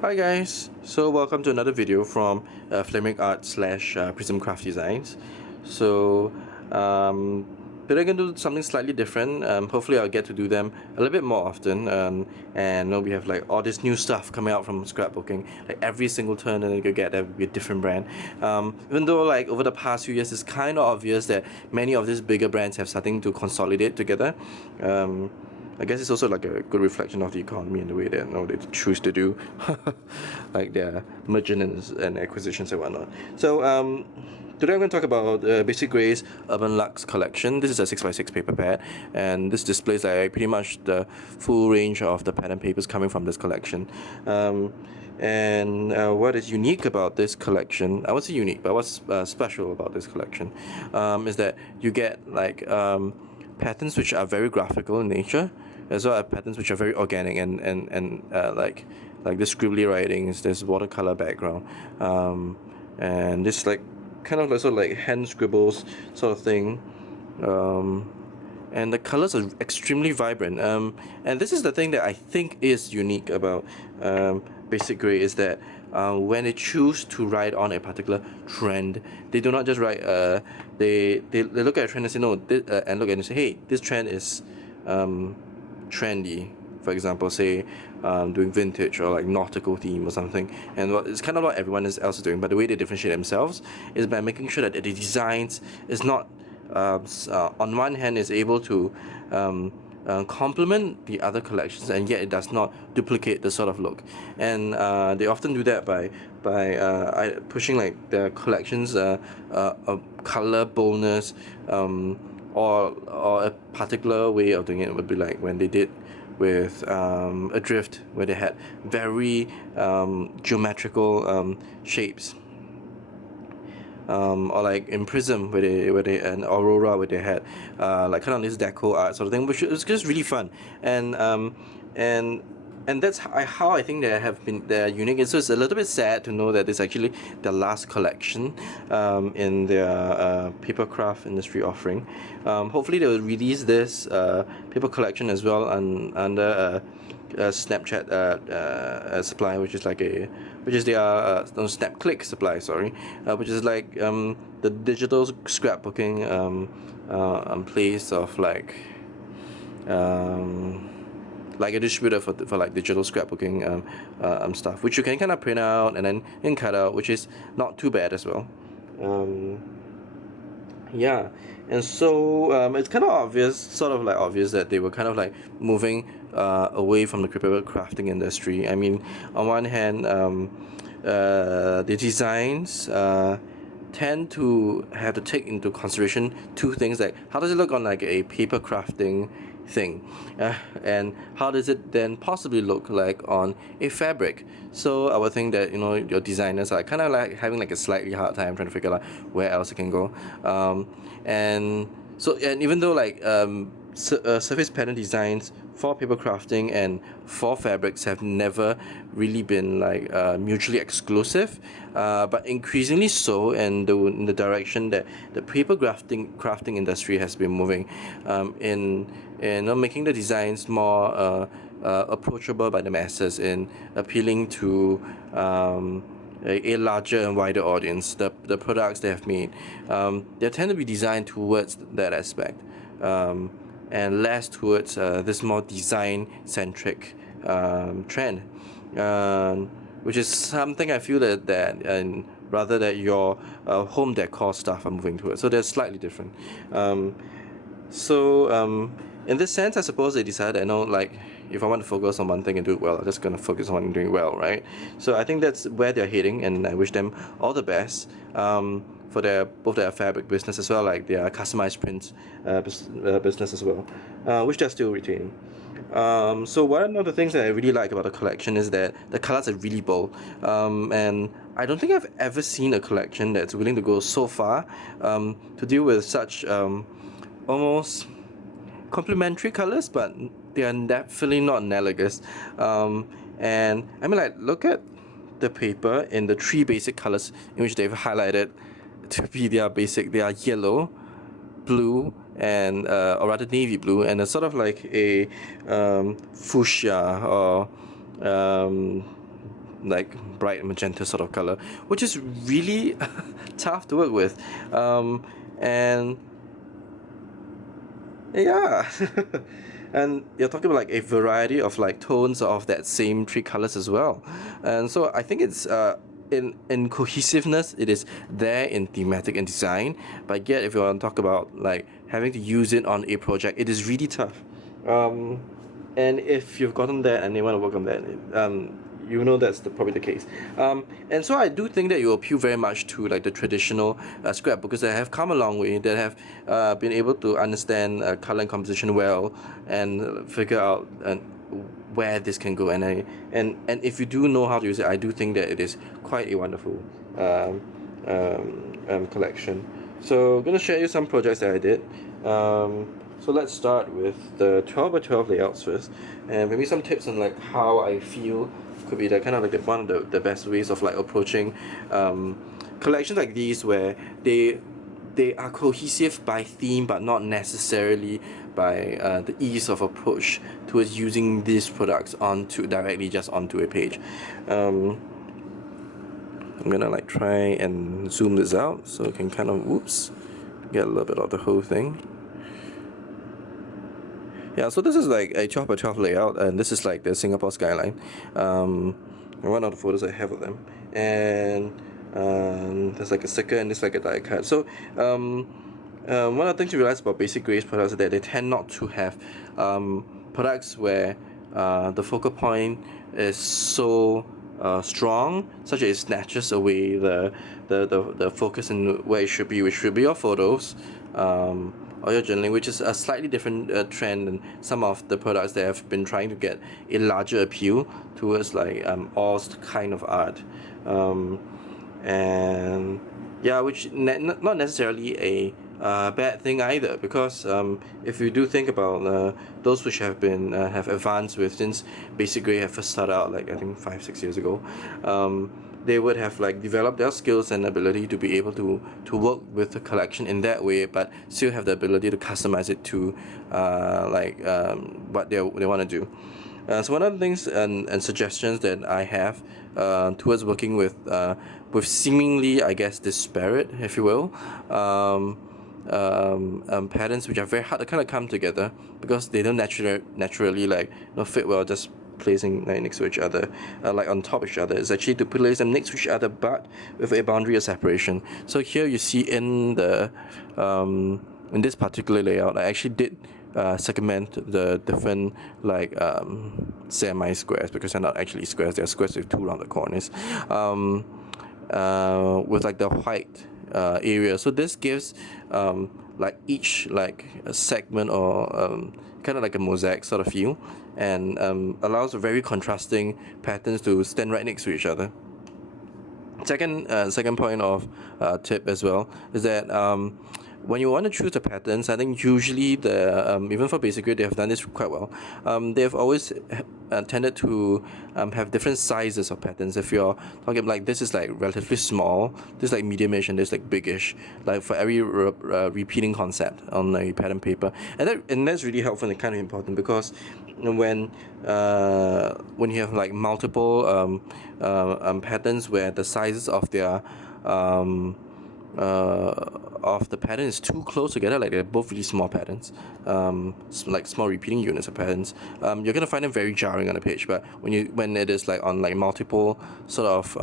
Hi guys, so welcome to another video from Flaming Art slash Prism Craft Designs. So today I'm going to do something slightly different. Hopefully I'll get to do them a little bit more often, and we have like all this new stuff coming out from scrapbooking. Like every single turn that you could get, that would be a different brand. Even though like over the past few years it's kind of obvious that many of these bigger brands have starting to consolidate together. I guess it's also like a good reflection of the economy and the way that they choose to do like their mergers and acquisitions and whatnot. So today I'm going to talk about BasicGrey's Urban Luxe collection. This is a 6x6 paper pad, and this displays like pretty much the full range of the pen and papers coming from this collection. And what is unique about this collection, I would say unique, but what's special about this collection is that you get like patterns which are very graphical in nature, as well as patterns which are very organic and like this scribbly writings, this watercolor background, and this like kind of also like hand scribbles sort of thing. And the colors are extremely vibrant, and this is the thing that I think is unique about BasicGrey, is that when they choose to ride on a particular trend, they do not just write they look at a trend and say no, and look at it and say, hey, this trend is trendy. For example, say doing vintage or like nautical theme or something, and it's kind of what everyone else is doing, but the way they differentiate themselves is by making sure that the designs is not on one hand is able to complement the other collections, and yet it does not duplicate the sort of look. And they often do that by pushing like the collections color boldness, or a particular way of doing it would be like when they did with Adrift, where they had very geometrical shapes, or like in Prism, where they and Aurora, where they had like kind of this deco art sort of thing, which is just really fun. And and that's how I think they're unique. And so it's a little bit sad to know that this is actually the last collection in their paper craft industry offering. Hopefully they will release this paper collection as well under a Snapchat supply, which is like their Snap Click supply, sorry, which is like the digital scrapbooking place of like a distributor for like digital scrapbooking stuff, which you can kind of print out and then cut out, which is not too bad as well. Yeah, and so it's kind of sort of like obvious that they were kind of like moving away from the paper crafting industry. I mean, on one hand, the designs tend to have to take into consideration two things, like how does it look on like a paper crafting thing, and how does it then possibly look like on a fabric. So I would think that your designers are kind of like having like a slightly hard time trying to figure out where else it can go, and even though like surface pattern designs for paper crafting and for fabrics have never really been like mutually exclusive, but increasingly so, and in the direction that the paper crafting industry has been moving, in making the designs more approachable by the masses, in appealing to a larger and wider audience. The products they have made, they tend to be designed towards that aspect, and less towards this more design-centric trend, which is something I feel that and rather that your home decor stuff are moving towards. So they're slightly different. In this sense, I suppose they decided, like, if I want to focus on one thing and do it well, I'm just going to focus on doing it well, right? So I think that's where they're heading, and I wish them all the best for both their fabric business as well, like their customized prints business as well, which they're still retaining. So one of the things that I really like about the collection is that the colors are really bold, and I don't think I've ever seen a collection that's willing to go so far to deal with such almost complementary colors, but they are definitely not analogous. And I mean, like, look at the paper in the three basic colors in which they've highlighted to be their basic. They are yellow, blue, and or rather navy blue, and it's sort of like a fuchsia or like bright magenta sort of color, which is really tough to work with. And yeah. And you're talking about like a variety of like tones of that same three colors as well. And so I think it's in cohesiveness, it is there in thematic and design, but yet if you want to talk about like having to use it on a project, it is really tough. um, and if you've gotten that and you want to work on that, you know that's probably the case. And so I do think that you appeal very much to like the traditional scrapbookers that have come a long way, that have been able to understand color and composition well, and figure out where this can go. And if you do know how to use it, I do think that it is quite a wonderful collection. So I'm gonna share you some projects that I did. So let's start with the 12 by 12 layouts first, and maybe some tips on like how I feel could be the kind of like one of the best ways of like approaching collections like these, where they are cohesive by theme but not necessarily by the ease of approach towards using these products directly just onto a page. I'm gonna like try and zoom this out so you can kind of get a little bit of the whole thing. Yeah, so this is like a 12 by 12 layout, and this is like the Singapore skyline. One of the photos I have of them, and there's like a sticker and there's like a die cut. So one of the things you realize about BasicGrey's products is that they tend not to have products where the focal point is so strong, such as it snatches away the focus in where it should be, which should be your photos. Or your journaling, which is a slightly different trend than some of the products that have been trying to get a larger appeal towards like all kind of art, and yeah, which not necessarily a bad thing either, because if you do think about those which have been have advanced with since BasicGrey have first started out, like I think 5-6 years ago, they would have like developed their skills and ability to be able to work with the collection in that way, but still have the ability to customize it to what they want to do. So one of the things and suggestions that I have towards working with seemingly, I guess, disparate, if you will, patterns which are very hard to kind of come together because they don't naturally like fit well just placing like next to each other, like on top of each other. Is actually to place them next to each other but with a boundary of separation. So here you see in the in this particular layout, I actually did segment the different like semi squares, because they're not actually squares, they're squares with two rounded corners, with like the white area. So this gives like each like a segment or kind of like a mosaic sort of feel, and allows very contrasting patterns to stand right next to each other. Second point of tip as well is that when you want to choose the patterns, I think usually even for BasicGrey, they have done this quite well. They have always tended to have different sizes of patterns. If you're talking like this is like relatively small, this is like medium-ish, and this like big-ish, like for every repeating concept on a pattern paper, and that's really helpful and kind of important, because when you have like multiple patterns where the sizes of their of the pattern is too close together, like they're both really small patterns, like small repeating units of patterns, you're gonna find them very jarring on a page. But when it is like on like multiple sort of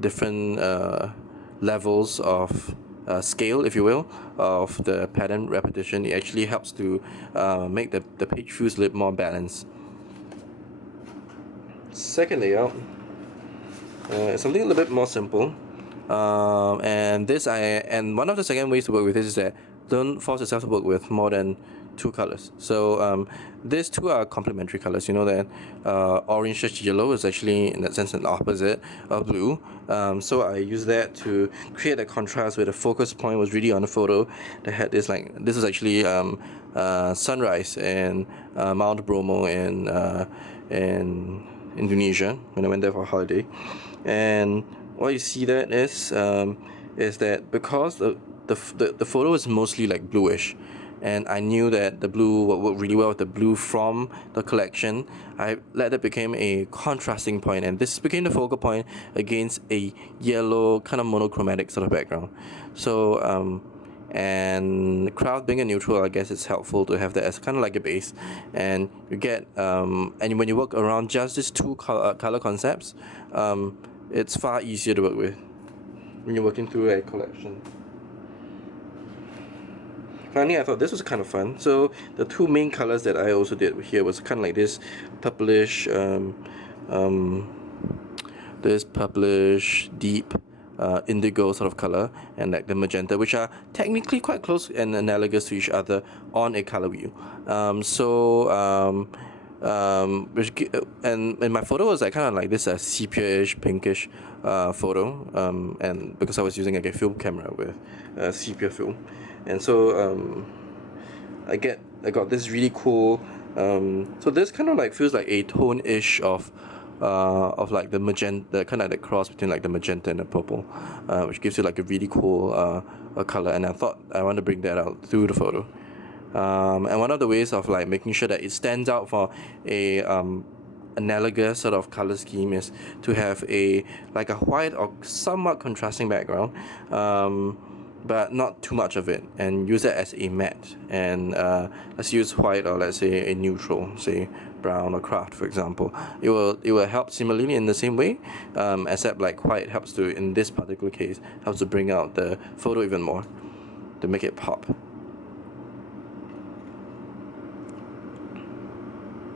different levels of scale, if you will, of the pattern repetition, it actually helps to make the page feels a little more balanced. Second layout, something a little bit more simple. And one of the second ways to work with this is that don't force yourself to work with more than two colors. So these two are complementary colors. You know that orange to yellow is actually in that sense an opposite of blue. So I use that to create a contrast where the focus point was really on the photo that had this is actually sunrise in Mount Bromo in Indonesia when I went there for a holiday. And what you see that is that because the photo is mostly like bluish, and I knew that the blue would work really well with the blue from the collection. I let that become a contrasting point, and this became the focal point against a yellow kind of monochromatic sort of background. So and craft being a neutral, I guess it's helpful to have that as kind of like a base, and you get and when you work around just these two color concepts, it's far easier to work with when you're working through a collection. Finally, I thought this was kind of fun. So the two main colors that I also did here was kind of like purplish, this purplish deep indigo sort of color, and like the magenta, which are technically quite close and analogous to each other on a color wheel. And my photo was like kind of like this sepia-ish, pinkish photo, and because I was using like a film camera with sepia film, and so I got this really cool. So this kind of like feels like a tone-ish of like the magenta, kind of like the cross between like the magenta and the purple, which gives you like a really cool color. And I thought I want to bring that out through the photo. And one of the ways of like making sure that it stands out for a analogous sort of color scheme is to have a white or somewhat contrasting background, but not too much of it, and use that as a matte. And let's use white, or let's say a neutral, say brown or craft, for example. It will help similarly in the same way, except like white helps to, in this particular case, helps to bring out the photo even more, to make it pop.